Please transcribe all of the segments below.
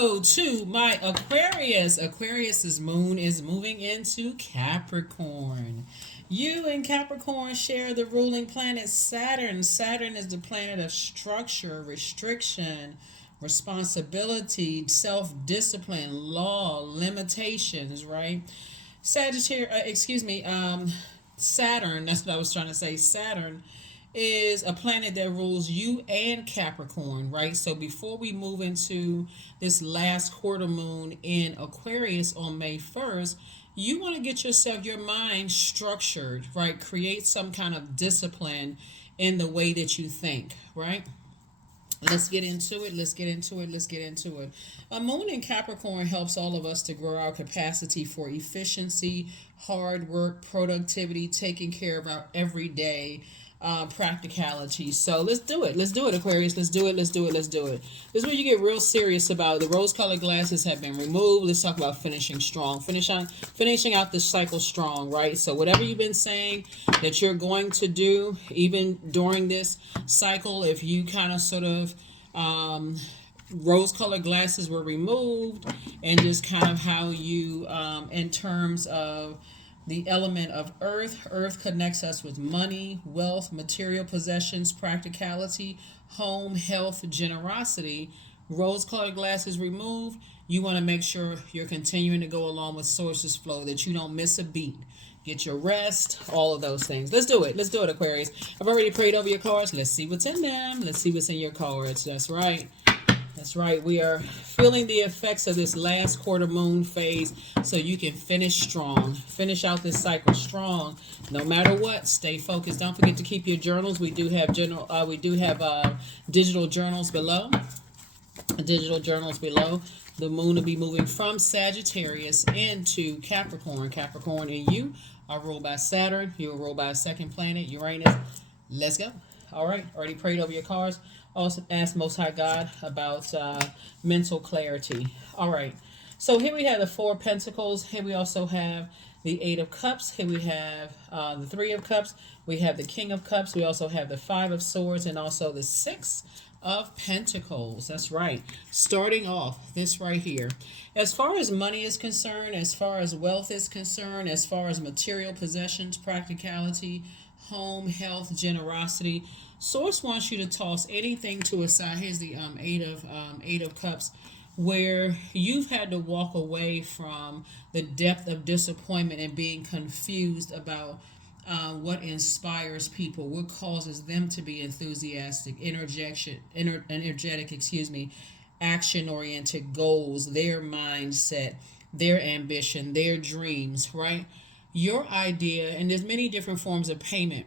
Hello to my Aquarius. Aquarius's moon is moving into Capricorn. You and Capricorn share the ruling planet Saturn. Saturn is the planet of structure, restriction, responsibility, self-discipline, law, limitations, right? Saturn, that's what I was trying to say. Saturn is a planet that rules you and Capricorn, right? So before we move into this last quarter moon in Aquarius on May 1st, you want to get your mind structured, right? Create some kind of discipline in the way that you think, right? Let's get into it. Let's get into it. Let's get into it. A moon in Capricorn helps all of us to grow our capacity for efficiency, hard work, productivity, taking care of our everyday practicality. So let's do it. Let's do it, Aquarius. Let's do it. Let's do it. Let's do it. This is where you get real serious about the rose-colored glasses have been removed. Let's talk about finishing strong. Finishing out the cycle strong, right? So whatever you've been saying that you're going to do, even during this cycle, if you kind of sort of rose-colored glasses were removed, and just kind of how you, in terms of the element of earth. Earth connects us with money, wealth, material possessions, practicality, home, health, generosity. Rose colored glasses removed. You want to make sure you're continuing to go along with sources flow, that you don't miss a beat. Get your rest, all of those things. Let's do it. Let's do it, Aquarius. I've already prayed over your cards. Let's see what's in them. Let's see what's in your cards. That's right. That's right. We are feeling the effects of this last quarter moon phase so you can finish strong. Finish out this cycle strong. No matter what, stay focused. Don't forget to keep your journals. We do have digital journals below. Digital journals below. The moon will be moving from Sagittarius into Capricorn. Capricorn and you are ruled by Saturn. You are ruled by a second planet, Uranus. Let's go. All right. Already prayed over your cards. Also ask Most High God about mental clarity. All right. So here we have the Four of Pentacles. Here we also have the Eight of Cups. Here we have the Three of Cups. We have the King of Cups. We also have the Five of Swords and also the Six of Pentacles. That's right. Starting off this right here. As far as money is concerned, as far as wealth is concerned, as far as material possessions, practicality, home, health, generosity, Source wants you to toss anything to a side. Here's the Eight of Cups, where you've had to walk away from the depth of disappointment and being confused about what inspires people, what causes them to be enthusiastic, energetic, action-oriented goals, their mindset, their ambition, their dreams, right? Your idea, and there's many different forms of payment.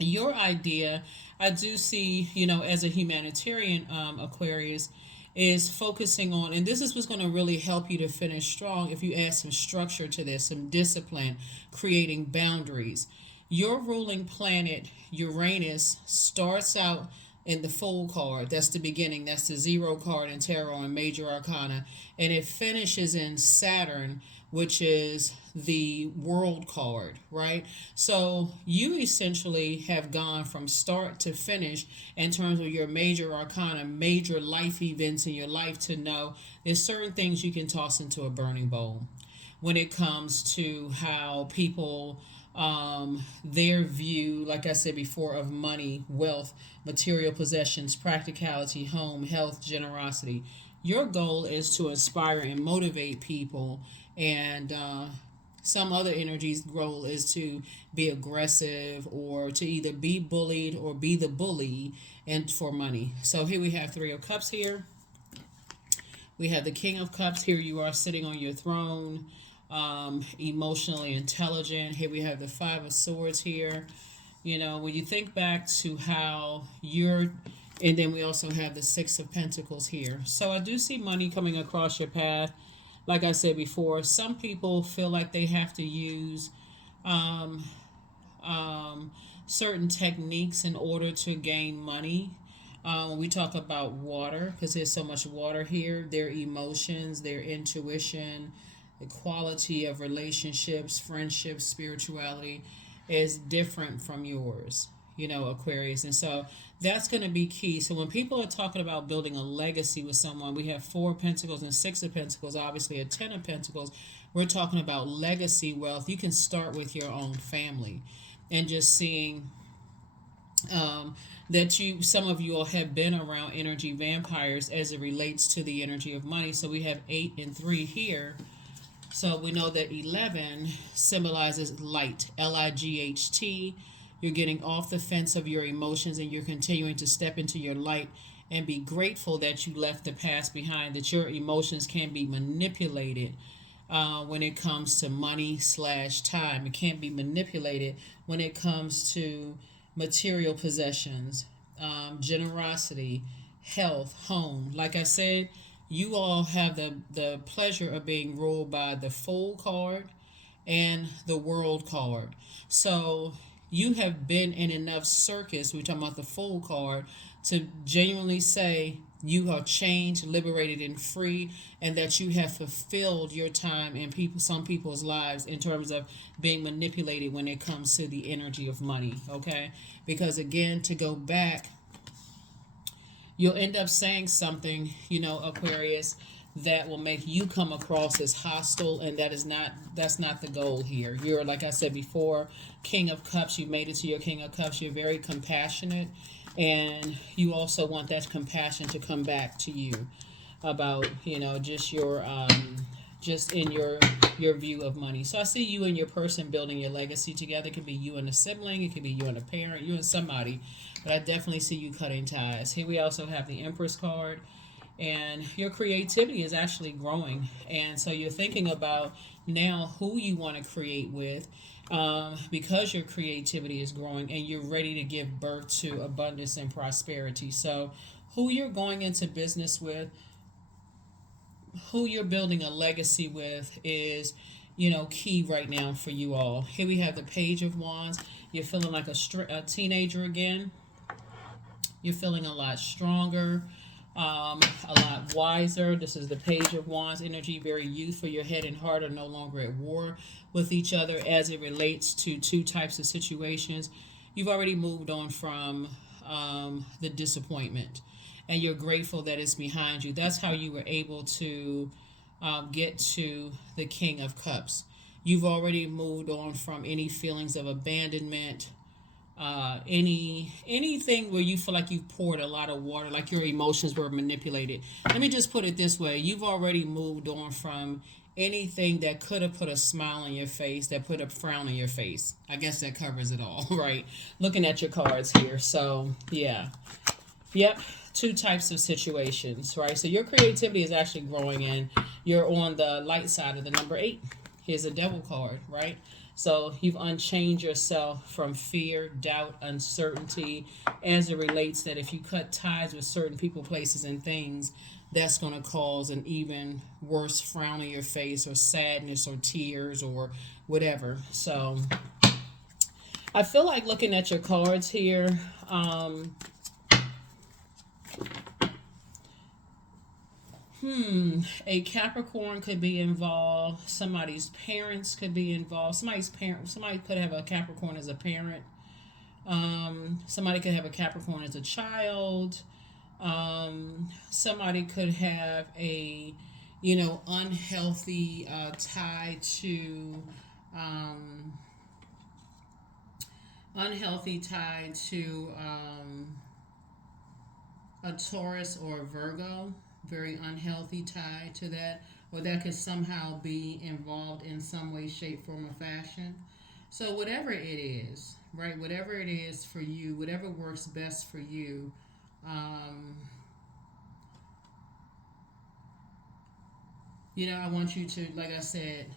Your idea, I do see, as a humanitarian, Aquarius, is focusing on, and this is what's going to really help you to finish strong if you add some structure to this, some discipline, creating boundaries. Your ruling planet, Uranus, starts out in the Fool card. That's the beginning. That's the zero card in Tarot and Major Arcana. And it finishes in Saturn, which is the World card, right? So you essentially have gone from start to finish in terms of your Major Arcana, major life events in your life, to know there's certain things you can toss into a burning bowl when it comes to how people, their view, like I said before, of money, wealth, material possessions, practicality, home, health, generosity. Your goal is to inspire and motivate people, and some other energy's goal is to be aggressive or to either be bullied or be the bully and for money. So here we have Three of Cups here. We have the King of Cups. Here you are sitting on your throne, emotionally intelligent. Here we have the Five of Swords here. When you think back to how you're, and then we also have the Six of Pentacles here. So I do see money coming across your path. Like I said before, some people feel like they have to use certain techniques in order to gain money. When we talk about water, because there's so much water here, their emotions, their intuition, the quality of relationships, friendships, spirituality is different from yours. Aquarius. And so that's going to be key. So when people are talking about building a legacy with someone, we have 4 of Pentacles and 6 of Pentacles, obviously a 10 of Pentacles. We're talking about legacy wealth. You can start with your own family and just seeing that some of you all have been around energy vampires as it relates to the energy of money. So we have 8 and 3 here. So we know that 11 symbolizes light, Light. You're getting off the fence of your emotions and you're continuing to step into your light and be grateful that you left the past behind, that your emotions can be manipulated when it comes to money/time. It can't be manipulated when it comes to material possessions, generosity, health, home. Like I said, you all have the pleasure of being ruled by the Fool card and the World card. So you have been in enough circus, we're talking about the Fool card, to genuinely say you are changed, liberated, and free, and that you have fulfilled your time in some people's lives in terms of being manipulated when it comes to the energy of money. Okay, because again, to go back, you'll end up saying something, Aquarius, that will make you come across as hostile, and that's not the goal here. You're, like I said before, King of Cups. You made it to your King of Cups. You're very compassionate, and you also want that compassion to come back to you about just your just in your view of money. So I see you and your person building your legacy together. It could be you and a sibling, it could be you and a parent, you and somebody, but I definitely see you cutting ties. Here we also have the Empress card, and your creativity is actually growing, and so you're thinking about now who you want to create with, because your creativity is growing and you're ready to give birth to abundance and prosperity. So who you're going into business with, who you're building a legacy with is key right now for you all. Here we have the Page of Wands. You're feeling like a teenager again. You're feeling a lot stronger, a lot wiser. This is the Page of Wands energy, very youthful. Your head and heart are no longer at war with each other as it relates to 2 types of situations. You've already moved on from the disappointment, and you're grateful that it's behind you. That's how you were able to get to the King of Cups. You've already moved on from any feelings of abandonment, anything where you feel like you've poured a lot of water, like your emotions were manipulated. Let me just put it this way: you've already moved on from anything that could have put a smile on your face, that put a frown on your face. I guess that covers it all, right? Looking at your cards here. So yeah, yep, 2 types of situations, right? So your creativity is actually growing, and you're on the light side of the number 8. Here's a Devil card, right? So you've unchained yourself from fear, doubt, uncertainty, as it relates that if you cut ties with certain people, places, and things, that's going to cause an even worse frown on your face, or sadness, or tears, or whatever. So I feel like looking at your cards here, a Capricorn could be involved. Somebody's parents could be involved. Somebody could have a Capricorn as a parent. Somebody could have a Capricorn as a child. Somebody could have a, unhealthy tie to, a Taurus or a Virgo. Very unhealthy tie to that, or that could somehow be involved in some way, shape, form, or fashion. So whatever it is, right? Whatever it is for you, whatever works best for you, I want you to, like I said,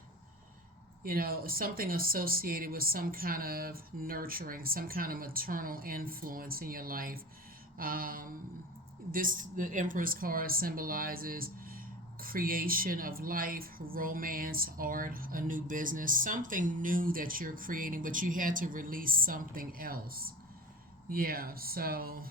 something associated with some kind of nurturing, some kind of maternal influence in your life. The Empress card symbolizes creation of life, romance, art, a new business, something new that you're creating, but you had to release something else. Yeah, so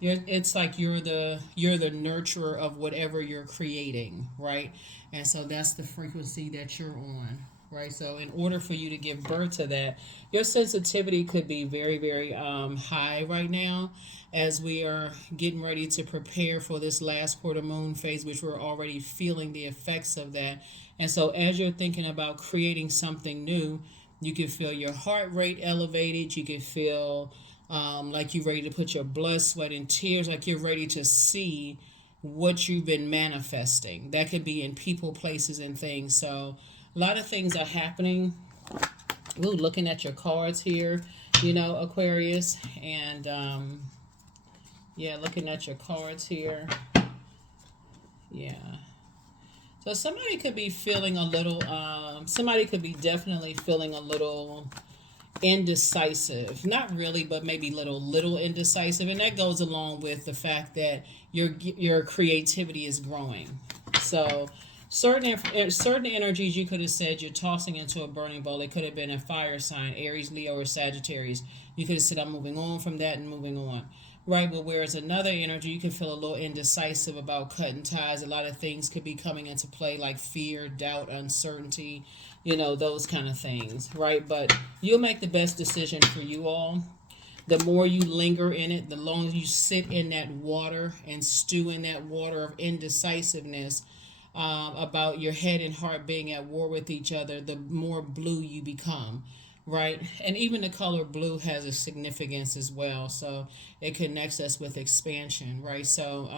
it's like you're the nurturer of whatever you're creating, right? And so that's the frequency that you're on. right? So in order for you to give birth to that, your sensitivity could be very, very high right now as we are getting ready to prepare for this last quarter moon phase, which we're already feeling the effects of that. And so as you're thinking about creating something new, you can feel your heart rate elevated. You can feel like you're ready to put your blood, sweat, and tears, like you're ready to see what you've been manifesting. That could be in people, places, and things. So a lot of things are happening. Ooh, looking at your cards here, Aquarius, and yeah, looking at your cards here. Yeah. So somebody could be feeling a little, somebody could be definitely feeling a little indecisive. Not really, but maybe little indecisive. And that goes along with the fact that your creativity is growing. So certain energies, you could have said you're tossing into a burning bowl. It could have been a fire sign, Aries, Leo, or Sagittarius. You could have said, I'm moving on from that and moving on. Right, but whereas another energy, you can feel a little indecisive about cutting ties. A lot of things could be coming into play, like fear, doubt, uncertainty, those kind of things, right? But you'll make the best decision for you all. The more you linger in it, the longer you sit in that water and stew in that water of indecisiveness, about your head and heart being at war with each other, the more blue you become, right? And even the color blue has a significance as well. So it connects us with expansion, right? So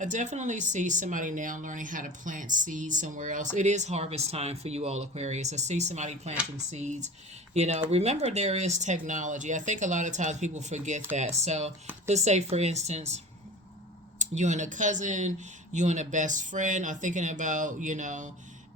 I definitely see somebody now learning how to plant seeds somewhere else. It is harvest time for you all, Aquarius. I see somebody planting seeds. Remember, there is technology. I think a lot of times people forget that. So let's say, for instance, you and a cousin, you and a best friend are thinking about,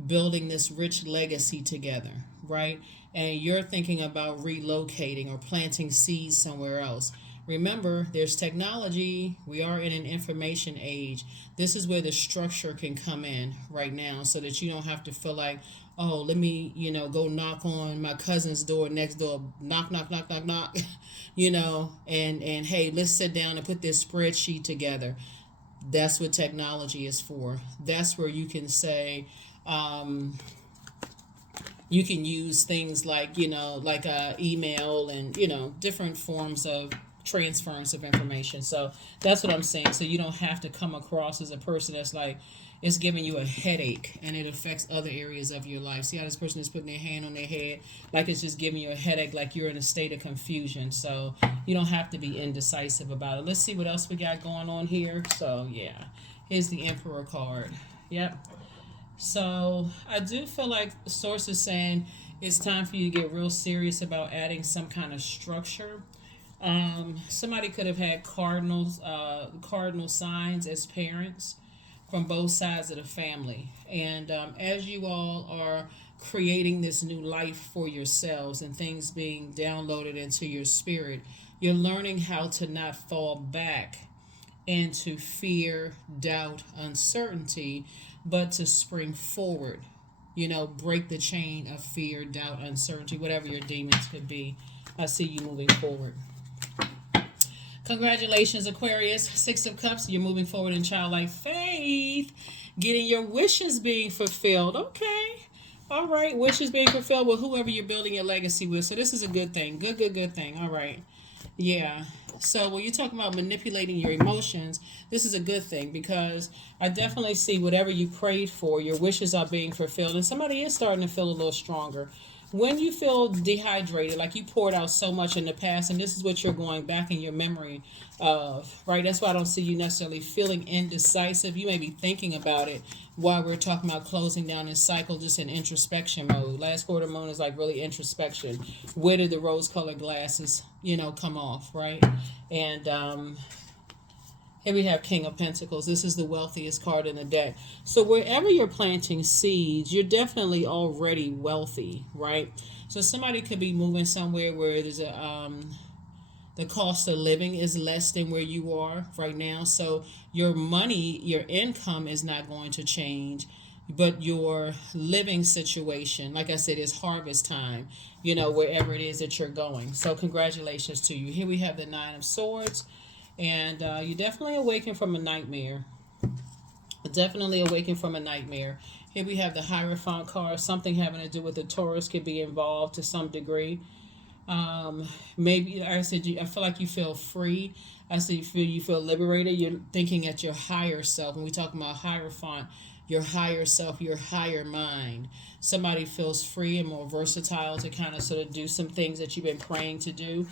building this rich legacy together, right? And you're thinking about relocating or planting seeds somewhere else. Remember, there's technology. We are in an information age. This is where the structure can come in right now so that you don't have to feel like, oh, let me, go knock on my cousin's door next door, knock, knock, knock, knock, knock, and hey, let's sit down and put this spreadsheet together. That's what technology is for. That's where you can say, you can use things like, like email and, different forms of transference of information. So that's what I'm saying. So you don't have to come across as a person that's like, it's giving you a headache and it affects other areas of your life. See how this person is putting their hand on their head? Like it's just giving you a headache, like you're in a state of confusion. So you don't have to be indecisive about it. Let's see what else we got going on here. So yeah, here's the Emperor card. Yep. So I do feel like the source is saying it's time for you to get real serious about adding some kind of structure. Somebody could have had cardinal signs as parents from both sides of the family. And as you all are creating this new life for yourselves and things being downloaded into your spirit, you're learning how to not fall back into fear, doubt, uncertainty, but to spring forward. Break the chain of fear, doubt, uncertainty, whatever your demons could be. I see you moving forward. Congratulations, Aquarius. Six of Cups. You're moving forward in childlike faith. Getting your wishes being fulfilled. Okay. All right. Wishes being fulfilled with whoever you're building your legacy with. So this is a good thing. Good thing. All right. Yeah. So when you're talking about manipulating your emotions, this is a good thing because I definitely see whatever you prayed for, your wishes are being fulfilled. And somebody is starting to feel a little stronger. When you feel dehydrated, like you poured out so much in the past, and this is what you're going back in your memory of, right? That's why I don't see you necessarily feeling indecisive. You may be thinking about it while we're talking about closing down this cycle, just in introspection mode. Last quarter moon is like really introspection. Where did the rose-colored glasses, come off, right? And here we have King of Pentacles. This is the wealthiest card in the deck. So wherever you're planting seeds, you're definitely already wealthy, right? So somebody could be moving somewhere where there's the cost of living is less than where you are right now. So your money, your income is not going to change, but your living situation, like I said, is harvest time, wherever it is that you're going. So congratulations to you. Here we have the Nine of Swords. And you definitely awaken from a nightmare, Definitely awaken from a nightmare. Here we have the Hierophant card. Something having to do with the Taurus could be involved to some degree. Maybe like I said, I feel like you feel free. I said you feel liberated. You're thinking at your higher self. When we talk about Hierophant, your higher self, your higher mind. Somebody feels free and more versatile to kind of sort of do some things that you've been praying to do.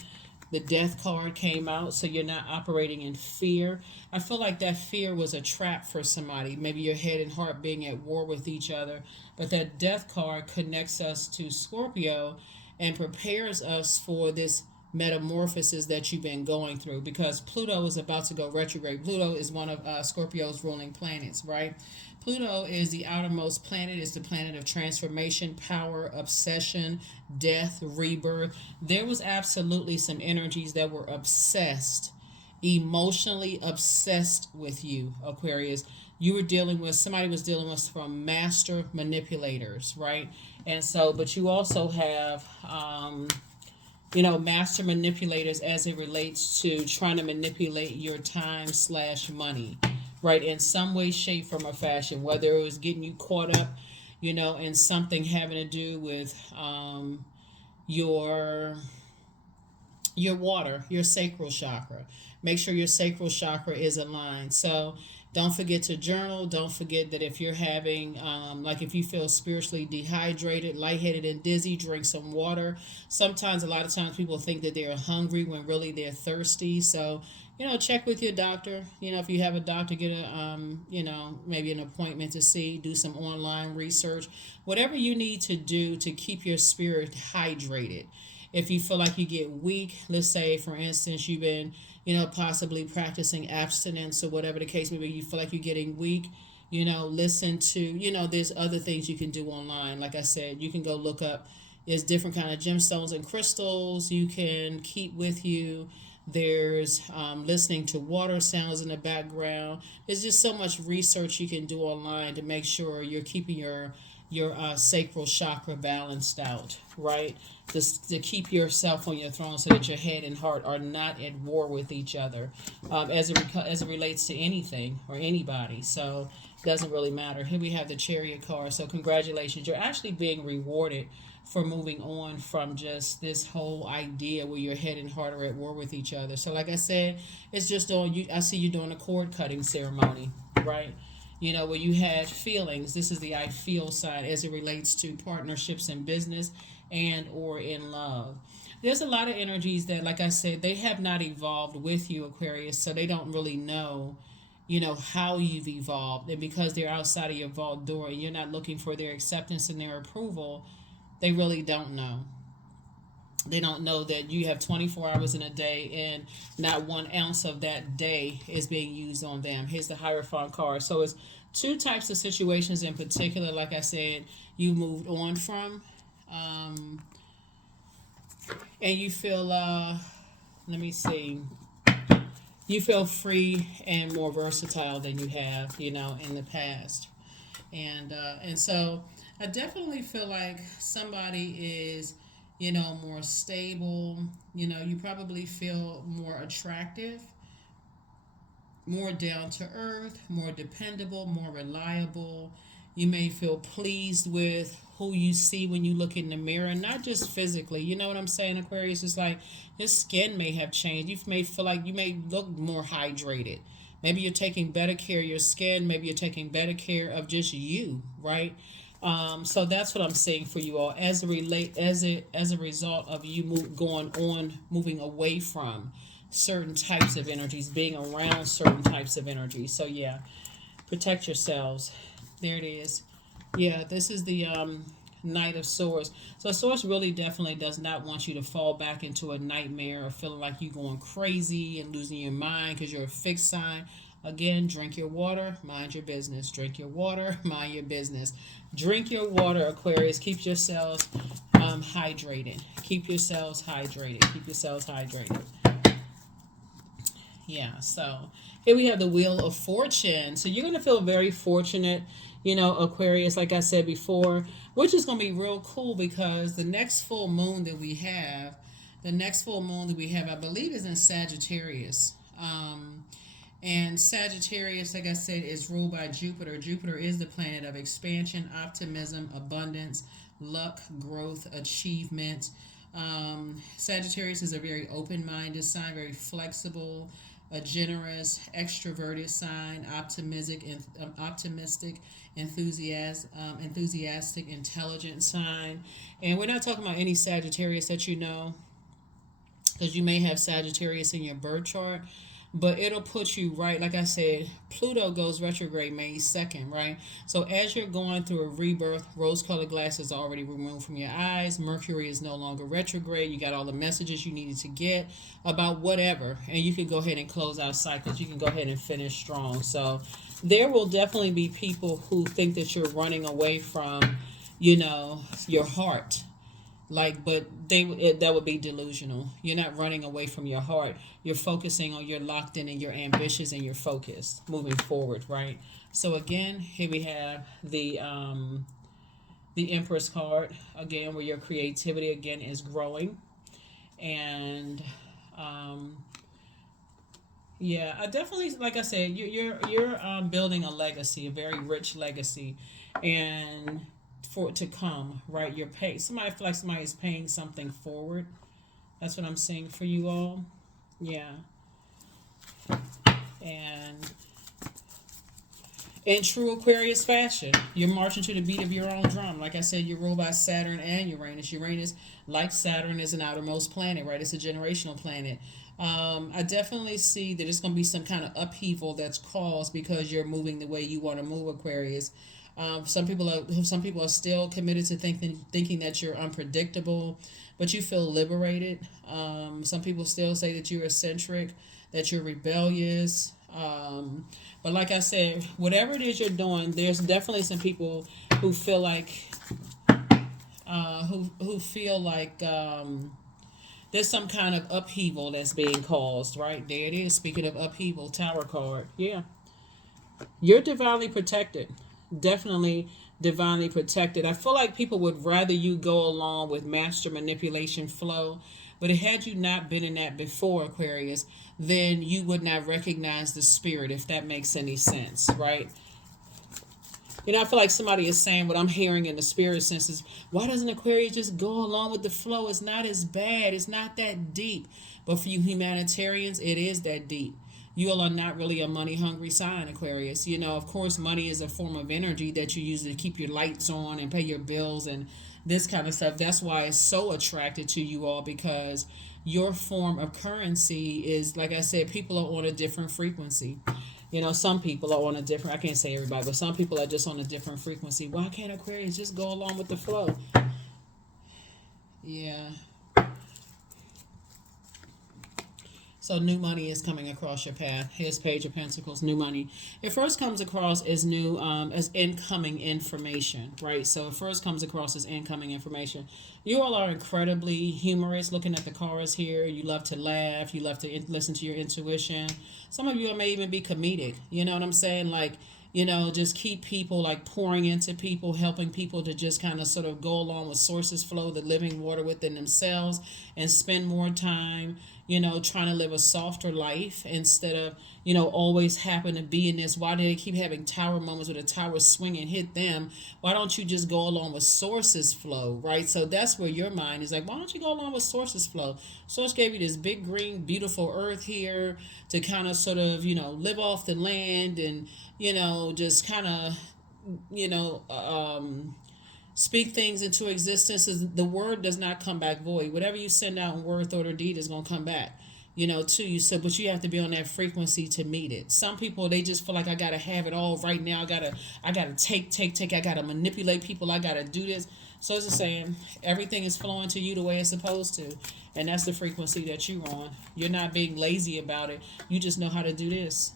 The death card came out, so you're not operating in fear. I feel like that fear was a trap for somebody, maybe your head and heart being at war with each other. But that death card connects us to Scorpio and prepares us for this metamorphosis that you've been going through, because Pluto is about to go retrograde. Pluto is one of Scorpio's ruling planets, right? Pluto is the outermost planet. It's the planet of transformation, power, obsession, death, rebirth. There was absolutely some energies that were obsessed, emotionally obsessed with you, Aquarius. You were dealing with, somebody was dealing with from master manipulators, right? And so, but you also have, master manipulators as it relates to trying to manipulate your time/money, right? In some way, shape, form, or fashion, whether it was getting you caught up, in something having to do with your water, your sacral chakra. Make sure your sacral chakra is aligned. So don't forget to journal. Don't forget that if you're having, like if you feel spiritually dehydrated, lightheaded, and dizzy, drink some water. Sometimes, a lot of times, people think that they're hungry when really they're thirsty. So, check with your doctor. If you have a doctor, get a, maybe an appointment to see, do some online research, whatever you need to do to keep your spirit hydrated. If you feel like you get weak, let's say, for instance, you've been, possibly practicing abstinence or whatever the case may be, you feel like you're getting weak, listen to, there's other things you can do online. Like I said, you can go look up, there's different kind of gemstones and crystals you can keep with you. There's listening to water sounds in the background. There's just so much research you can do online to make sure you're keeping your sacral chakra balanced out, right? Just to keep yourself on your throne so that your head and heart are not at war with each other, as it relates to anything or anybody. So it doesn't really matter. Here we have the Chariot card. So congratulations, you're actually being rewarded for moving on from just this whole idea where your head and heart are at war with each other. So like I said, it's just on you. I see you doing a cord cutting ceremony, right? Where you had feelings. This is the I feel side as it relates to partnerships in business and or in love. There's a lot of energies that, like I said, they have not evolved with you, Aquarius, so they don't really know, how you've evolved. And because they're outside of your vault door and you're not looking for their acceptance and their approval, they really don't know. They don't know that you have 24 hours in a day and not 1 ounce of that day is being used on them. Here's the Hierophant card. So it's two types of situations in particular, like I said, you moved on from. And you feel, let me see, you feel free and more versatile than you have, in the past. And so I definitely feel like somebody is, more stable. You probably feel more attractive, more down to earth, more dependable, more reliable. You may feel pleased with who you see when you look in the mirror, not just physically. You know what I'm saying, Aquarius? It's like your skin may have changed. You may feel like you may look more hydrated. Maybe you're taking better care of your skin. Maybe you're taking better care of just you, right? So that's what I'm saying for you all as a result of you going on, moving away from certain types of energies, being around certain types of energies. So yeah, protect yourselves. There it is. Yeah, this is the Knight of Swords. So Swords really definitely does not want you to fall back into a nightmare or feeling like you're going crazy and losing your mind because you're a fixed sign. Again, drink your water, mind your business. Drink your water, mind your business. Drink your water, Aquarius. Keep yourselves hydrated. Keep yourselves hydrated. Keep yourselves hydrated. Yeah, so here we have the Wheel of Fortune. So you're going to feel very fortunate, Aquarius, like I said before, which is going to be real cool because the next full moon that we have, I believe, is in Sagittarius. And Sagittarius, like I said, is ruled by Jupiter. Jupiter is the planet of expansion, optimism, abundance, luck, growth, achievement. Sagittarius is a very open minded sign, very flexible, a generous, extroverted sign, optimistic, enthusiastic, intelligent sign. And we're not talking about any Sagittarius that you know, because you may have Sagittarius in your birth chart, but it'll put you right. Like I said, Pluto goes retrograde May 2nd, right? So as you're going through a rebirth, rose colored glasses are already removed from your eyes. Mercury is no longer retrograde. You got all the messages you needed to get about whatever, and you can go ahead and close out cycles. You can go ahead and finish strong. So there will definitely be people who think that you're running away from, your heart, like, but that would be delusional. You're not running away from your heart. You're focusing on, you're locked in, and you're ambitious, and you're focused moving forward, right? So again, here we have the Empress card again, where your creativity again is growing. And yeah, I definitely, like I said, you're building a legacy, a very rich legacy, and for it to come, right? You're paying somebody. I feel like somebody is paying something forward. That's what I'm seeing for you all. Yeah, and in true Aquarius fashion, you're marching to the beat of your own drum. Like I said, you're ruled by Saturn and Uranus. Uranus, like Saturn, is an outermost planet, right? It's a generational planet. I definitely see that it's going to be some kind of upheaval that's caused because you're moving the way you want to move, Aquarius. Some people are still committed to thinking that you're unpredictable, but you feel liberated. Some people still say that you're eccentric, that you're rebellious. But like I said, whatever it is you're doing, there's definitely some people who feel like who feel like there's some kind of upheaval that's being caused. Right there it is. Speaking of upheaval, Tower card. Yeah, you're divinely protected. Definitely divinely protected. I feel like people would rather you go along with master manipulation flow, but had you not been in that before, Aquarius, then you would not recognize the spirit, if that makes any sense, right? I feel like somebody is saying what I'm hearing in the spirit sense is, why doesn't Aquarius just go along with the flow? It's not as bad. It's not that deep. But for you humanitarians, it is that deep. You all are not really a money hungry sign, Aquarius. Of course, money is a form of energy that you use to keep your lights on and pay your bills and this kind of stuff. That's why it's so attracted to you all, because your form of currency is, like I said, people are on a different frequency. Some people are on a different, I can't say everybody, but some people are just on a different frequency. Why can't Aquarius just go along with the flow? Yeah. So new money is coming across your path. Here's Page of Pentacles, new money. It first comes across as new, as incoming information, right? So it first comes across as incoming information. You all are incredibly humorous. Looking at the cards here, you love to laugh. You love to listen to your intuition. Some of you may even be comedic. You know what I'm saying? Like, just keep people, like pouring into people, helping people to just kind of sort of go along with sources flow, the living water within themselves, and spend more time, trying to live a softer life instead of, always happen to be in this. Why do they keep having tower moments where the towers swing and hit them? Why don't you just go along with sources flow, right? So that's where your mind is like, why don't you go along with sources flow? Source gave you this big, green, beautiful earth here to kind of sort of, live off the land and, just kind of, you know, um, speak things into existence. The word does not come back void. Whatever you send out in word, thought, or deed is going to come back, to you. So, but you have to be on that frequency to meet it. Some people, they just feel like, I got to have it all right now. I gotta take. I got to manipulate people. I got to do this. So it's the same. Everything is flowing to you the way it's supposed to. And that's the frequency that you're on. You're not being lazy about it. You just know how to do this.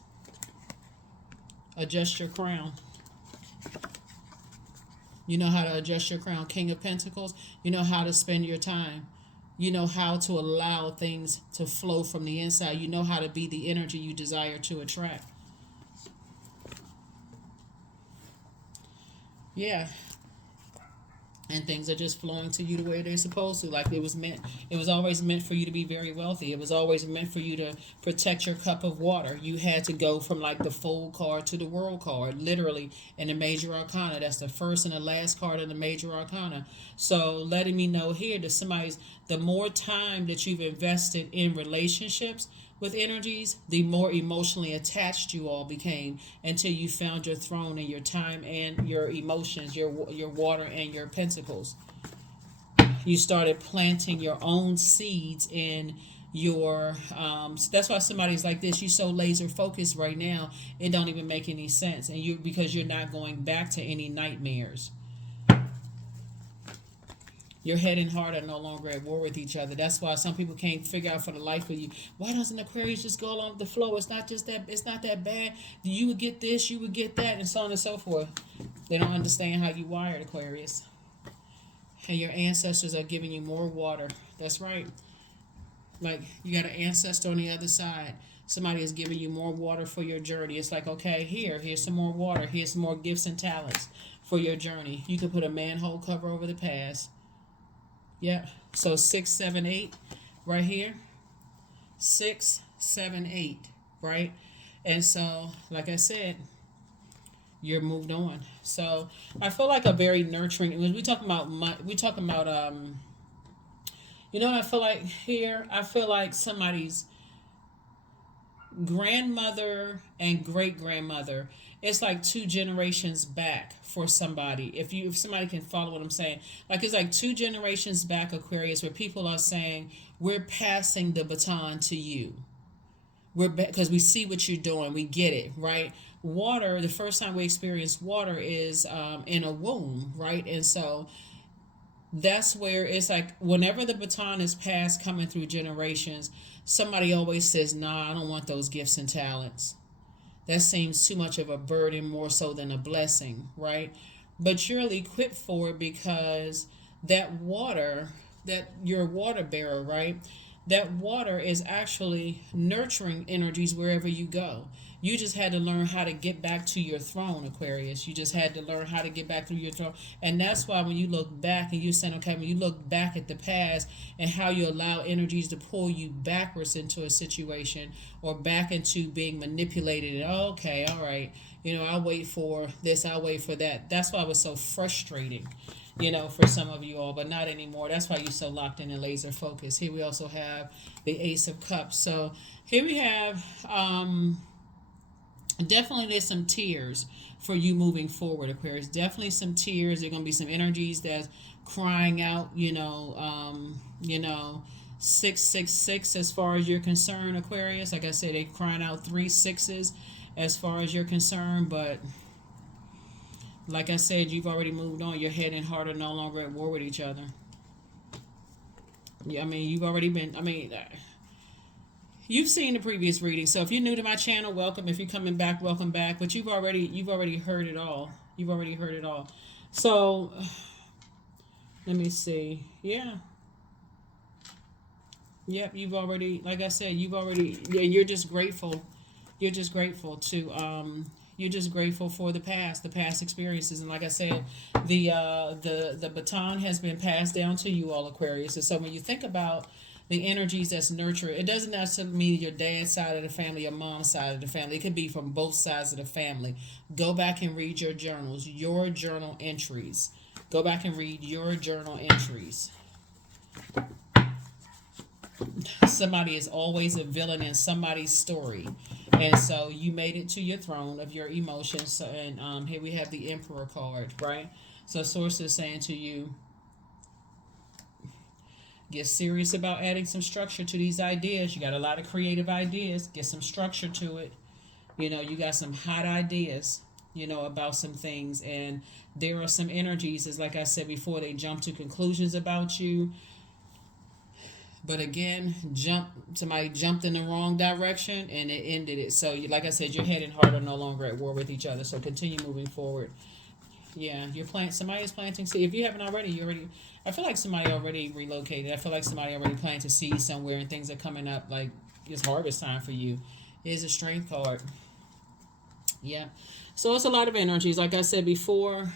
Adjust your crown. You know how to adjust your crown. King of Pentacles. You know how to spend your time. You know how to allow things to flow from the inside. You know how to be the energy you desire to attract. Yeah. and things are just flowing to you the way they're supposed to, like it was always meant for you to be very wealthy. It was always meant for you to protect your cup of water. You had to go from like the Fool card to the World card, literally, in the major arcana. That's the first and the last card in the major arcana. So letting me know here that the more time that you've invested in relationships with energies, the more emotionally attached you all became until you found your throne and your time and your emotions, your water and your pentacles. You started planting your own seeds in your that's why somebody's like this. You so laser focused right now, it don't even make any sense, and you because you're not going back to any nightmares. Your head and heart are no longer at war with each other. That's why some people can't figure out for the life of you, why doesn't Aquarius just go along with the flow? It's not just that. It's not that bad. You would get this, you would get that, and so on and so forth. They don't understand how you wired, Aquarius. And your ancestors are giving you more water. That's right. Like you got an ancestor on the other side. Somebody is giving you more water for your journey. It's like, okay, here's some more water. Here's some more gifts and talents for your journey. You can put a manhole cover over the past. Yeah. So 6, 7, 8 right here. 6, 7, 8, right? And so, like I said, you're moved on. So I feel like a very nurturing. When we talking about you know what I feel like here? I feel like somebody's grandmother and great grandmother, it's like 2 generations back for somebody. If somebody can follow what I'm saying, like it's like 2 generations back, Aquarius, where people are saying we're passing the baton to you. Because we see what you're doing, we get it, right? Water, the first time we experience water is in a womb, right? And so that's where it's like whenever the baton is passed coming through generations, somebody always says, nah, I don't want those gifts and talents. That seems too much of a burden, more so than a blessing, right? But you're equipped for it because that water, that you're a water bearer, right? That water is actually nurturing energies wherever you go. You just had to learn how to get back to your throne, Aquarius. You just had to learn how to get back to your throne. And that's why when you look back and you're saying, okay, when you look back at the past and how you allow energies to pull you backwards into a situation or back into being manipulated, and oh, okay, all right, I'll wait for this, I'll wait for that. That's why it was so frustrating, for some of you all, but not anymore. That's why you're so locked in and laser focused. Here we also have the Ace of Cups. So here we have definitely there's some tears for you moving forward, Aquarius. Definitely some tears. There are gonna be some energies that's crying out, 666 as far as you're concerned, Aquarius. Like I said, they're crying out 3 6s as far as you're concerned, but like I said, you've already moved on. Your head and heart are no longer at war with each other. Yeah, you've already been. You've seen the previous reading. So if you're new to my channel, welcome. If you're coming back, welcome back. But you've already heard it all. You've already heard it all. So let me see. Yeah. Yep. You've already, like I said, you're just grateful. You're just grateful to you're just grateful for the past experiences, and like I said, the baton has been passed down to you all, Aquarius. And so when you think about the energies that's nurtured, it doesn't necessarily mean your dad's side of the family, your mom's side of the family. It could be from both sides of the family. Go back and read your journals, your journal entries. Go back and read your journal entries. Somebody is always a villain in somebody's story. And so you made it to your throne of your emotions. So, and here we have the Emperor card, right? So Source is saying to you, get serious about adding some structure to these ideas. You got a lot of creative ideas. Get some structure to it. You got some hot ideas, about some things. And there are some energies, as like I said before, they jump to conclusions about you. But again, somebody jumped in the wrong direction and it ended it. So, like I said, your head and heart are no longer at war with each other. So continue moving forward. Yeah, somebody is planting seed. If you haven't already, I feel like somebody already relocated. I feel like somebody already planted seed somewhere and things are coming up. Like it's harvest time for you. Here's a strength card. Yeah. So it's a lot of energies. Like I said before,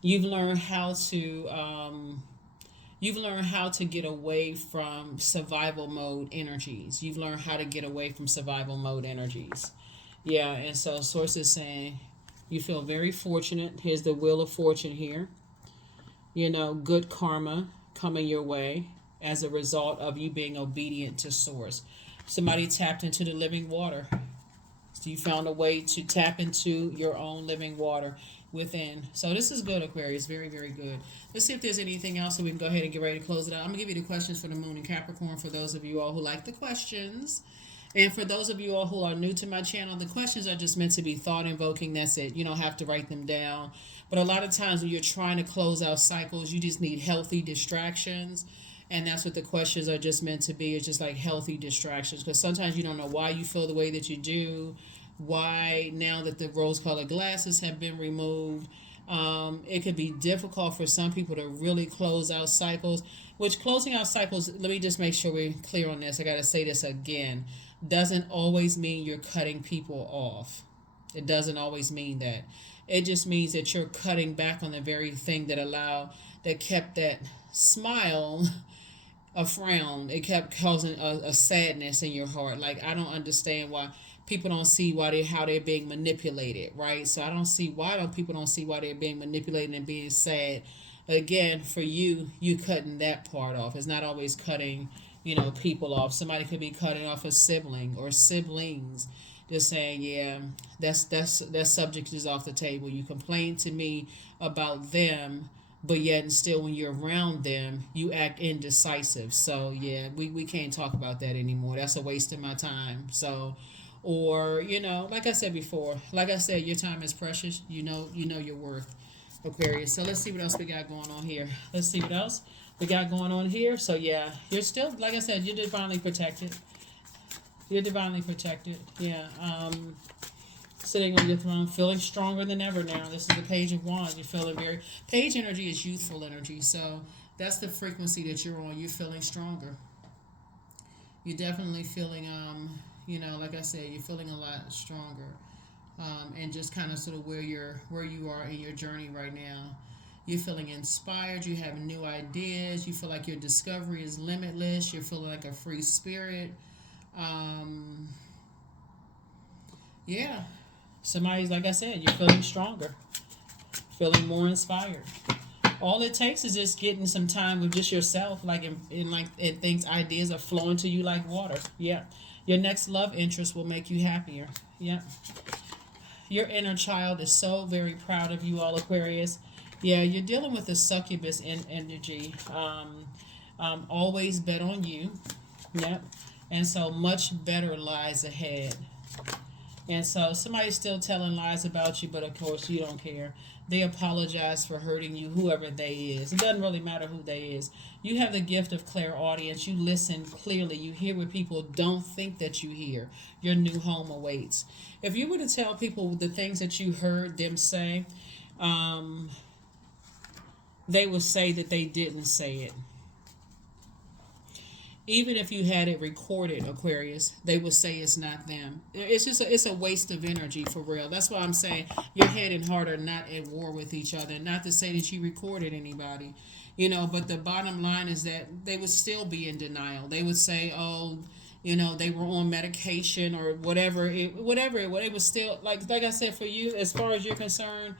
You've learned how to get away from survival mode energies. You've learned how to get away from survival mode energies. Yeah, and so source is saying you feel very fortunate. Here's the wheel of fortune here. Good karma coming your way as a result of you being obedient to source. Somebody tapped into the living water. So you found a way to tap into your own living water within. So this is good, Aquarius. Very, very good. Let's see if there's anything else so we can go ahead and get ready to close it out. I'm going to give you the questions for the moon in Capricorn for those of you all who like the questions. And for those of you all who are new to my channel, the questions are just meant to be thought invoking. That's it. You don't have to write them down. But a lot of times when you're trying to close out cycles, you just need healthy distractions. And that's what the questions are just meant to be. It's just like healthy distractions. Because sometimes you don't know why you feel the way that you do. Why, now that the rose colored glasses have been removed, it could be difficult for some people to really close out cycles. Which closing out cycles, let me just make sure we're clear on this. I got to say this again. Doesn't always mean you're cutting people off. It doesn't always mean that. It just means that you're cutting back on the very thing that kept that smile a frown. It kept causing a sadness in your heart. Like, I don't understand why people don't see how they're being manipulated, right? So I don't see people don't see why they're being manipulated and being sad. Again, for you cutting that part off. It's not always cutting, people off. Somebody could be cutting off a sibling or siblings. Just saying, yeah, that subject is off the table. You complain to me about them, but yet and still when you're around them, you act indecisive. So yeah, we can't talk about that anymore. That's a waste of my time. So, or like I said before, like I said, your time is precious. You know your worth, Aquarius. So let's see what else we got going on here. Let's see what else we got going on here. So yeah, you're still, like I said, you're divinely protected. You're divinely protected. Yeah. Sitting on your throne, feeling stronger than ever now. This is the Page of Wands. You're feeling very... Page energy is youthful energy. So that's the frequency that you're on. You're feeling stronger. You're definitely feeling, like I said, you're feeling a lot stronger. And just kind of sort of where you are in your journey right now. You're feeling inspired. You have new ideas. You feel like your discovery is limitless. You're feeling like a free spirit. Yeah. Somebody's, like I said, you're feeling stronger, feeling more inspired. All it takes is just getting some time with just yourself, and things, ideas are flowing to you like water. Yeah. Your next love interest will make you happier. Yeah. Your inner child is so very proud of you all, Aquarius. Yeah, you're dealing with the succubus energy. Always bet on you. Yep. And so much better lies ahead. And so somebody's still telling lies about you, but of course you don't care. They apologize for hurting you, whoever they is. It doesn't really matter who they is. You have the gift of clairaudience. You listen clearly. You hear what people don't think that you hear. Your new home awaits. If you were to tell people the things that you heard them say, they would say that they didn't say it. Even if you had it recorded, Aquarius, they would say it's not them. It's a waste of energy for real. That's why I'm saying your head and heart are not at war with each other. Not to say that you recorded anybody, but the bottom line is that they would still be in denial. They would say, oh, they were on medication or whatever. It was still, like I said, for you, as far as you're concerned,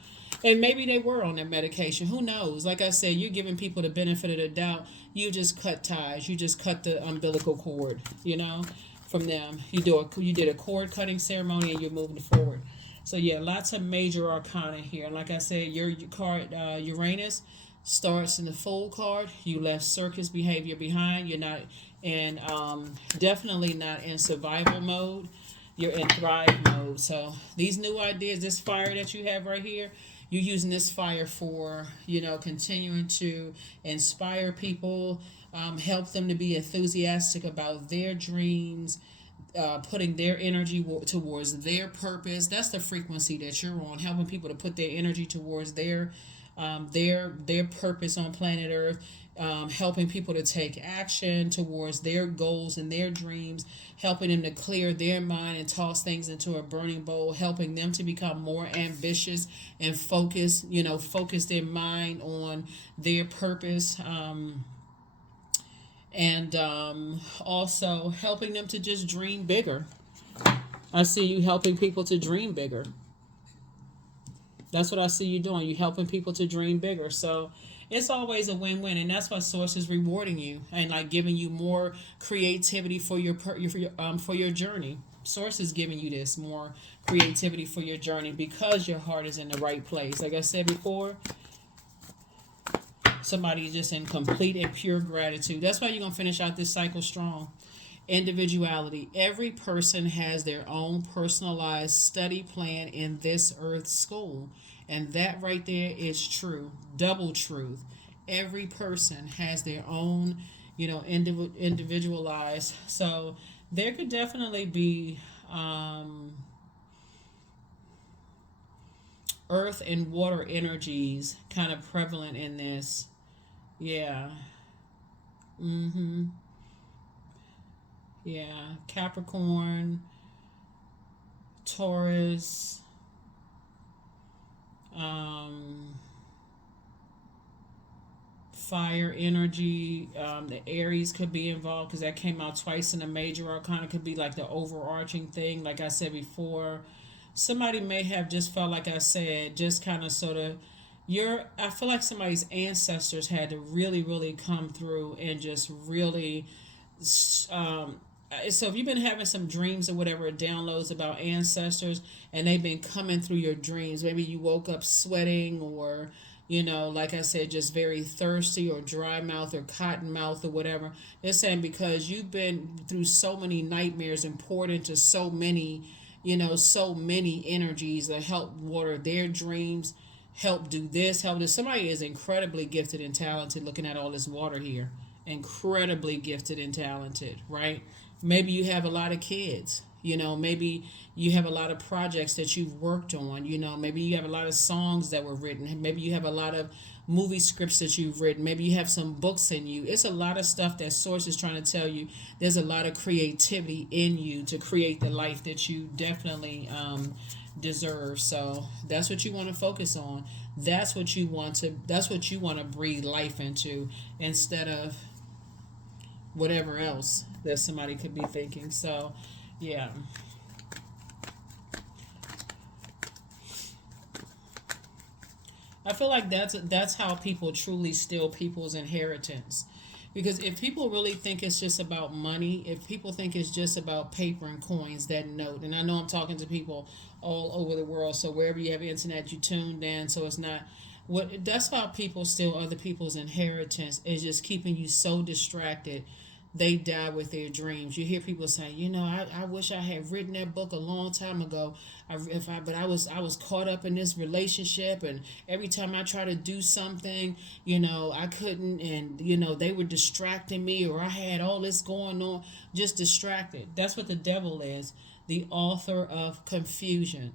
and maybe they were on their medication. Who knows? Like I said, you're giving people the benefit of the doubt. You just cut ties. You just cut the umbilical cord, from them. You did a cord cutting ceremony and you're moving forward. So yeah, lots of major arcana here. And like I said, your card, Uranus, starts in the Fool card. You left circus behavior behind. You're not in, definitely not in survival mode. You're in thrive mode. So these new ideas, this fire that you have right here, you're using this fire for, continuing to inspire people, help them to be enthusiastic about their dreams, putting their energy towards their purpose. That's the frequency that you're on, helping people to put their energy towards their their purpose on planet Earth, helping people to take action towards their goals and their dreams, helping them to clear their mind and toss things into a burning bowl, helping them to become more ambitious and focus, focus their mind on their purpose. And also helping them to just dream bigger. I see you helping people to dream bigger. That's what I see you doing. You helping people to dream bigger. So it's always a win-win, and that's why Source is rewarding you and like giving you more creativity for your journey. Source is giving you this more creativity for your journey because your heart is in the right place. Like I said before, somebody just in complete and pure gratitude. That's why you're gonna finish out this cycle strong. Individuality. Every person has their own personalized study plan in this earth school. And that right there is true. Double truth. Every person has their own, individualized. So there could definitely be earth and water energies kind of prevalent in this. Yeah. Mm-hmm. Yeah, Capricorn, Taurus, fire energy. The Aries could be involved because that came out twice in the major arcana. Could be like the overarching thing. Like I said before, somebody may have just felt like I said, just kind of sort of. I feel like somebody's ancestors had to really, really come through and just really. So if you've been having some dreams or whatever, downloads about ancestors, and they've been coming through your dreams, maybe you woke up sweating, or like I said, just very thirsty or dry mouth or cotton mouth or whatever. They're saying because you've been through so many nightmares and poured into so many energies that help water their dreams, help do this, help this. Somebody is incredibly gifted and talented. Looking at all this water here, incredibly gifted and talented, right? Maybe you have a lot of kids, maybe you have a lot of projects that you've worked on, maybe you have a lot of songs that were written, maybe you have a lot of movie scripts that you've written, maybe you have some books in you. It's a lot of stuff that Source is trying to tell you. There's a lot of creativity in you to create the life that you definitely deserve. So that's what you want to focus on. That's what you want to breathe life into, instead of whatever else that somebody could be thinking. So yeah, I feel like that's how people truly steal people's inheritance. Because if people really think it's just about money, if people think it's just about paper and coins, that note, and I know I'm talking to people all over the world, so wherever you have internet, you tuned in, so it's not that's how people steal other people's inheritance, is just keeping you so distracted they die with their dreams. You hear people say, I wish I had written that book a long time ago. But I was caught up in this relationship, and every time I try to do something, I couldn't, and they were distracting me, or I had all this going on, just distracted. That's what the devil is, the author of confusion.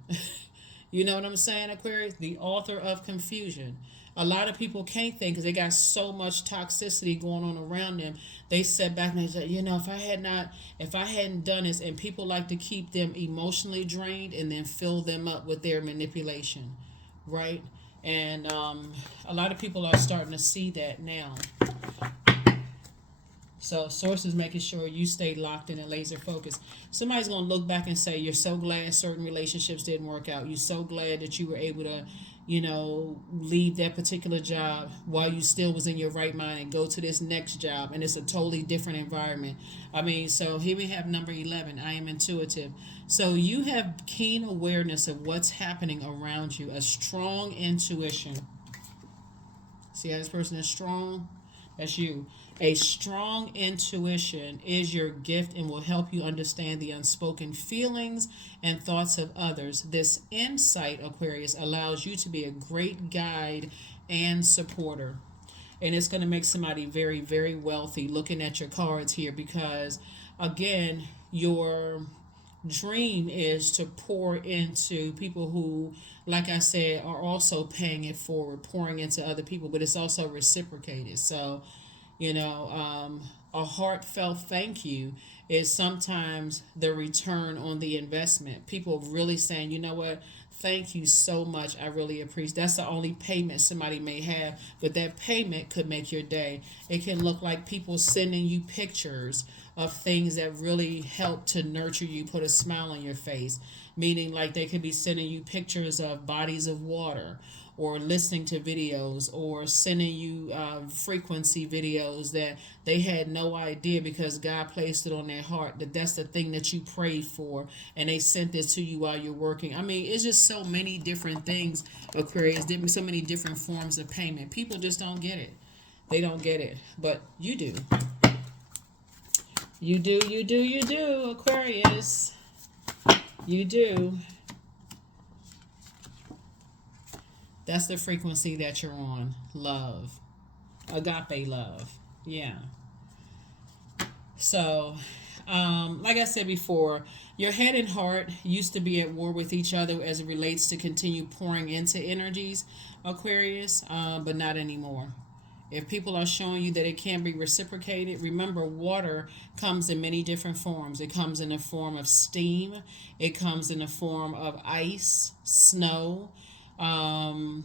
You know what I'm saying, Aquarius? The author of confusion. A lot of people can't think because they got so much toxicity going on around them. They sit back and they say, if I hadn't done this, and people like to keep them emotionally drained and then fill them up with their manipulation, right? And a lot of people are starting to see that now. So Source is making sure you stay locked in and laser focused. Somebody's going to look back and say, you're so glad certain relationships didn't work out. You're so glad that you were able to leave that particular job while you still was in your right mind and go to this next job, and it's a totally different environment. So here we have number 11. I am intuitive. So you have keen awareness of what's happening around you, a strong intuition. See how this person is strong? That's you. A strong intuition is your gift and will help you understand the unspoken feelings and thoughts of others. This insight, Aquarius, allows you to be a great guide and supporter. And it's going to make somebody very, very wealthy looking at your cards here, because, again, your dream is to pour into people who, like I said, are also paying it forward, pouring into other people, but it's also reciprocated. So, you know, a heartfelt thank you is sometimes the return on the investment. People really saying, you know what, thank you so much. I really appreciate. That's the only payment somebody may have, but that payment could make your day. It can look like people sending you pictures of things that really help to nurture you, put a smile on your face. Meaning, like they could be sending you pictures of bodies of water, or listening to videos, or sending you frequency videos that they had no idea because God placed it on their heart that that's the thing that you prayed for, and they sent this to you while you're working. I mean, it's just so many different things, Aquarius, so many different forms of payment. People just don't get it. They don't get it, but you do. You do, Aquarius. You do. That's the frequency that you're on. Love. Agape love. Yeah. So, like I said before, your head and heart used to be at war with each other as it relates to continue pouring into energies, Aquarius, but not anymore. If people are showing you that it can be reciprocated, remember water comes in many different forms. It comes in the form of steam, it comes in the form of ice, snow, um,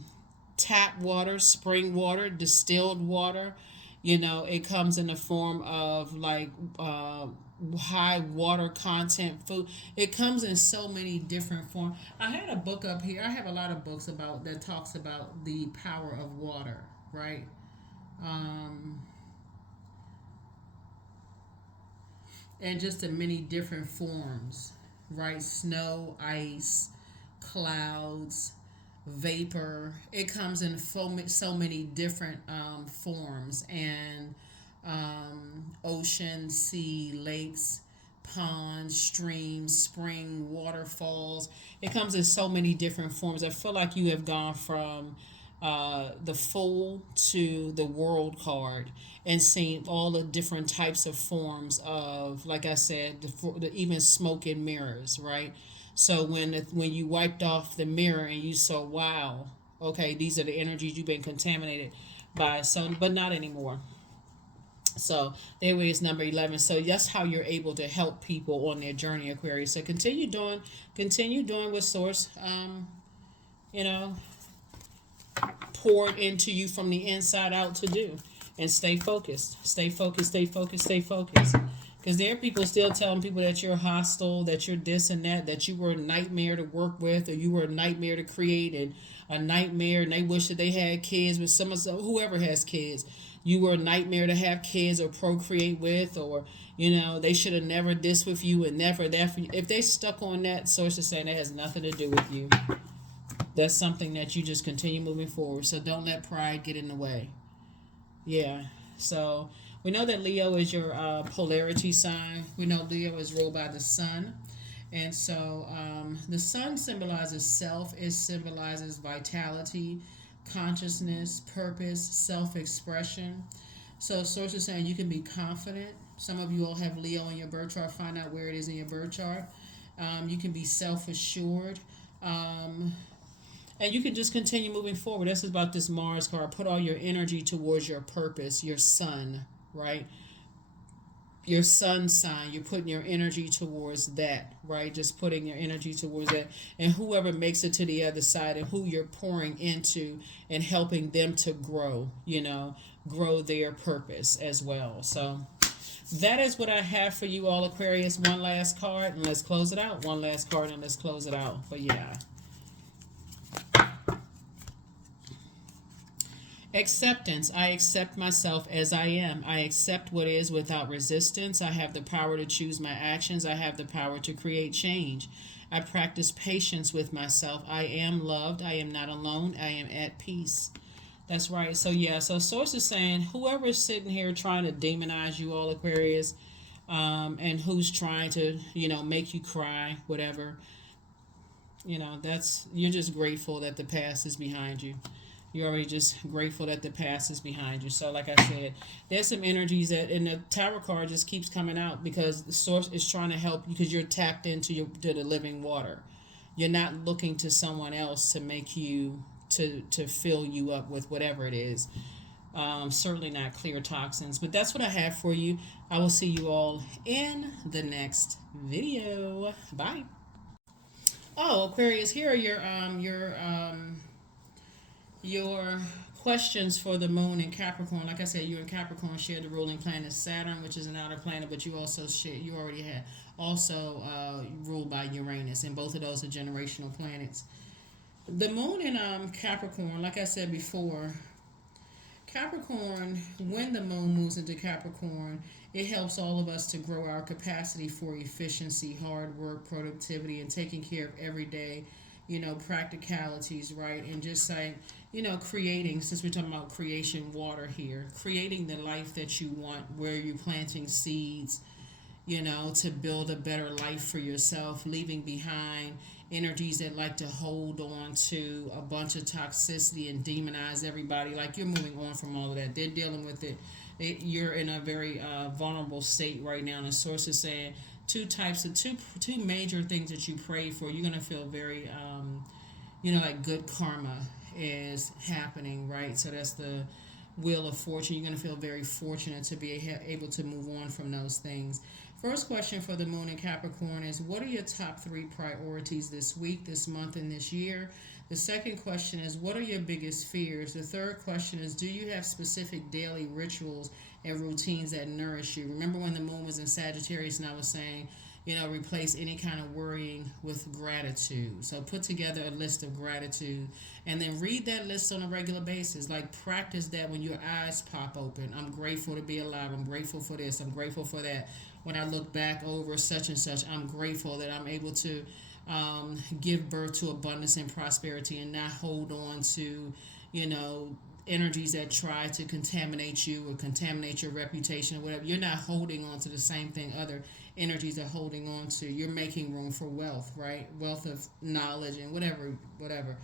tap water, spring water, distilled water. You know, it comes in the form of like high water content food. It comes in so many different forms. I had a book up here. I have a lot of books about that talks about the power of water, right? Um, and just in many different forms, right? Snow, ice, clouds, vapor. It comes in so many different forms, and ocean, sea, lakes, ponds, streams, spring, waterfalls. It comes in so many different forms. I feel like you have gone from the Fool to the World card and seen all the different types of forms of, like I said, even smoke and mirrors, right? So when you wiped off the mirror and you saw, wow, okay, these are the energies you've been contaminated by. So, but not anymore. So there is number 11. So that's how you're able to help people on their journey, Aquarius. So continue doing what Source, you know, poured into you from the inside out to do, and stay focused. Stay focused. Stay focused. Stay focused. Because there are people still telling people that you're hostile, that you're this and that, that you were a nightmare to work with, or you were a nightmare to create, and a nightmare, and they wish that they had kids with whoever has kids. You were a nightmare to have kids or procreate with, or they should have never this with you and never that for you. If they stuck on that, Source is saying that has nothing to do with you. That's something that you just continue moving forward. So don't let pride get in the way. Yeah. So we know that Leo is your polarity sign. We know Leo is ruled by the sun. And so the sun symbolizes self. It symbolizes vitality, consciousness, purpose, self-expression. So Source is saying you can be confident. Some of you all have Leo in your birth chart. Find out where it is in your birth chart. You can be self-assured. And you can just continue moving forward. This is about this Mars card. Put all your energy towards your purpose, your sun, right? Your sun sign. You're putting your energy towards that, right? Just putting your energy towards that. And whoever makes it to the other side and who you're pouring into and helping them to grow, grow their purpose as well. So that is what I have for you all, Aquarius. One last card and let's close it out. One last card and let's close it out. But yeah. Acceptance. I accept myself as I am. I accept what is without resistance. I have the power to choose my actions. I have the power to create change. I practice patience with myself. I am loved. I am not alone. I am at peace. That's right. So yeah, so Source is saying whoever's sitting here trying to demonize you all, Aquarius, and who's trying to, make you cry, whatever, you're just grateful that the past is behind you. You're already just grateful that the past is behind you. So, like I said, there's some energies that, in the tarot card just keeps coming out because the source is trying to help you because you're tapped into to the living water. You're not looking to someone else to make you to fill you up with whatever it is. Certainly not clear toxins, but that's what I have for you. I will see you all in the next video. Bye. Oh, Aquarius, here are your questions for the moon in Capricorn. Like I said, you in Capricorn share the ruling planet Saturn, which is an outer planet, but you also share, you already had also ruled by Uranus, and both of those are generational planets. The moon in Capricorn, like I said before, Capricorn, when the moon moves into Capricorn, it helps all of us to grow our capacity for efficiency, hard work, productivity, and taking care of everyday, practicalities, right? And just like, creating, since we're talking about creation water here, creating the life that you want, where you're planting seeds, to build a better life for yourself, leaving behind energies that like to hold on to a bunch of toxicity and demonize everybody. Like, you're moving on from all of that. They're dealing with it. You're in a very vulnerable state right now. And the source is saying two major things that you pray for. You're going to feel very, like good karma is happening, right? So that's the wheel of fortune. You're going to feel very fortunate to be able to move on from those things. First question for the moon in Capricorn is, what are your top 3 priorities this week, this month, and this year? The second question is, what are your biggest fears? The third question is, do you have specific daily rituals and routines that nourish you? Remember when the moon was in Sagittarius and I was saying, replace any kind of worrying with gratitude. So put together a list of gratitude and then read that list on a regular basis. Like, practice that when your eyes pop open. I'm grateful to be alive. I'm grateful for this. I'm grateful for that. When I look back over such and such, I'm grateful that I'm able to give birth to abundance and prosperity and not hold on to, energies that try to contaminate you or contaminate your reputation or whatever. You're not holding on to the same thing other energies are holding on to. You're making room for wealth, right? Wealth of knowledge and whatever.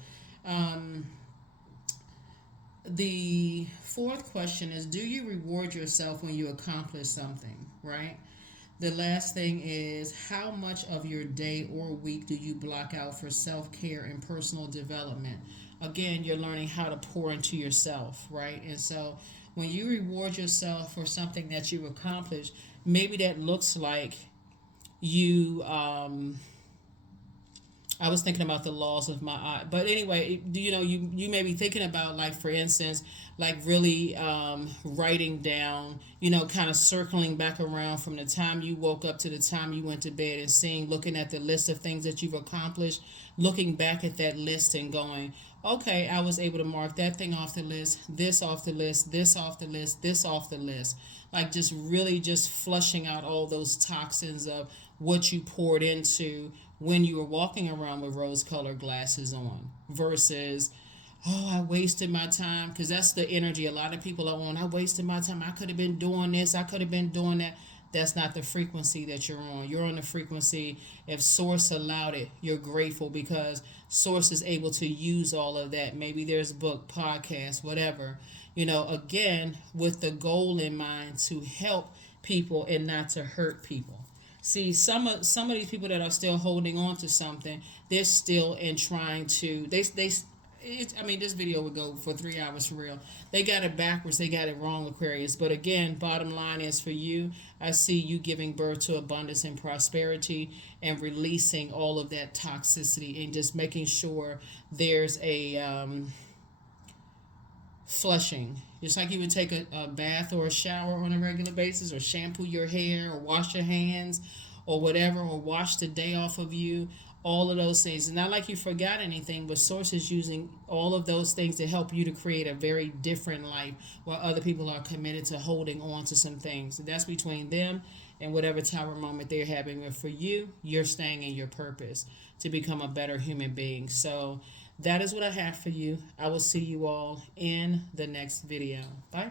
The fourth question is, do you reward yourself when you accomplish something, right? The last thing is, how much of your day or week do you block out for self-care and personal development? Again, you're learning how to pour into yourself, right? And so when you reward yourself for something that you accomplished, maybe that looks like you I was thinking about the laws of my eye. But anyway, you may be thinking about, like, for instance, like really writing down, kind of circling back around from the time you woke up to the time you went to bed and looking at the list of things that you've accomplished, looking back at that list and going, okay, I was able to mark that thing off the list, this off the list, this off the list, this off the list. Like, just really just flushing out all those toxins of what you poured into when you were walking around with rose-colored glasses on versus, oh, I wasted my time, because that's the energy a lot of people are on. I wasted my time. I could have been doing this. I could have been doing that. That's not the frequency that you're on. You're on the frequency, if Source allowed it, you're grateful because Source is able to use all of that. Maybe there's a book, podcast, whatever, again, with the goal in mind to help people and not to hurt people. See, some of these people that are still holding on to something, they're still in trying to, this video would go for 3 hours for real. They got it backwards. They got it wrong, Aquarius. But again, bottom line is, for you, I see you giving birth to abundance and prosperity and releasing all of that toxicity and just making sure there's a flushing. Just like you would take a bath or a shower on a regular basis, or shampoo your hair, or wash your hands, or whatever, or wash the day off of you. All of those things. It's not like you forgot anything, but Source is using all of those things to help you to create a very different life, while other people are committed to holding on to some things. That's between them and whatever tower moment they're having. But for you, you're staying in your purpose to become a better human being. So that is what I have for you. I will see you all in the next video. Bye.